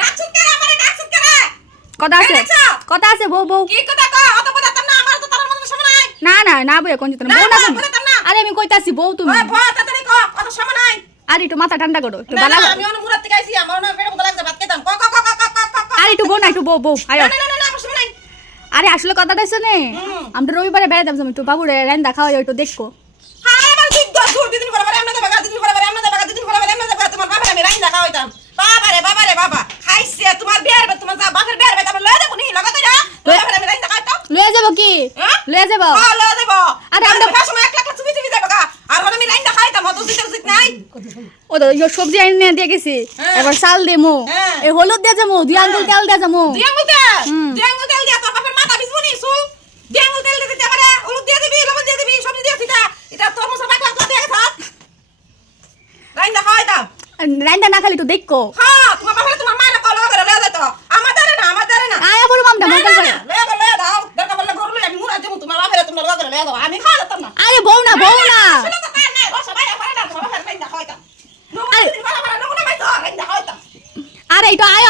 ডাকছুক করে আমারে ডাকছুক করে কথা আছে বউ বউ কি কথা কও অত কথা না আমার তো তার মধ্যে সময় নাই না না না বই কোন চিত্র বউ না না আরে আমি কইতাছি বউ তুমি ওই ভয় তাড়াতাড়ি কও অত সময় নাই আরে একটু মাথা ঠান্ডা করো একটু না বালা আমি অন্য মুরাত থেকে আইছি আমার না পেটে লাগছে ভাত খেতাম ক ক ক ক ক ক আরে একটু বউ না একটু বউ আয় না আমার সময় নাই আরে আসলে কথাটা শুনে আমরা রবিবারে বেড়াতাম একটু বাবুরে রান্না খাওয়া একটু দেখো হ্যাঁ আমার দিন 10 দিন পরে আমরা দেব দিন পরে আমরা দেব দিন পরে আমরা দেব তোমার বাবার আমি রাইন দেখা হইতাম বাবা রে বাবা খাইছে তোমার বিয়ার তোমার বাপের বিয়ার তোমার লয়ে দেব নি লাগাতে যা বাবার আমি রাইন দেখা হইতাম লয়ে যাব কি লয়ে যাব হ্যাঁ লয়ে দেব আরে আমরা সময় 1 লাখ চুপি চুপি যাবে গা আর আমি রাইন দেখা হইতাম অত দিতে উচিত নাই ও তো ইও সবজি আইনে দিয়ে গেছি এবার চাল দেমু এই হলুদ দিয়ে যামু দুই আঙ্গুল তেল দিয়ে যামু দুই আঙ্গুল তেল দিয়া তোর বাপের মাথা বিজবো নি চুল দুই আঙ্গুল তেল দিতে পারে হলুদ দিয়ে দিবি লবণ দিয়ে দিবি সবজি দিয়ে দিতা এটা তোর মশলা বাকলা দিয়ে গেছ রাইন দেখা হইতাম রান্না না খালি একটু দেখো হ্যাঁ তোমার বাবা তোমার মায়ের কল করে লয়ে যেত আমাদের না আয়া বড় মামদা মঙ্গল করে লয়ে দাও দরকার পড়লে গরু লই আমি মুরা দেব তোমার বাপের তোমার লয়ে করে লয়ে দাও আমি খাওয়া যেতাম না আরে বউ না শুনে তো কার নাই বসা ভাই পারে না তোমার বাপের রাইন দেখা হইতাম নো দিন বাবা না মাই তো রাইন দেখা হইতাম আরে এটা আয়া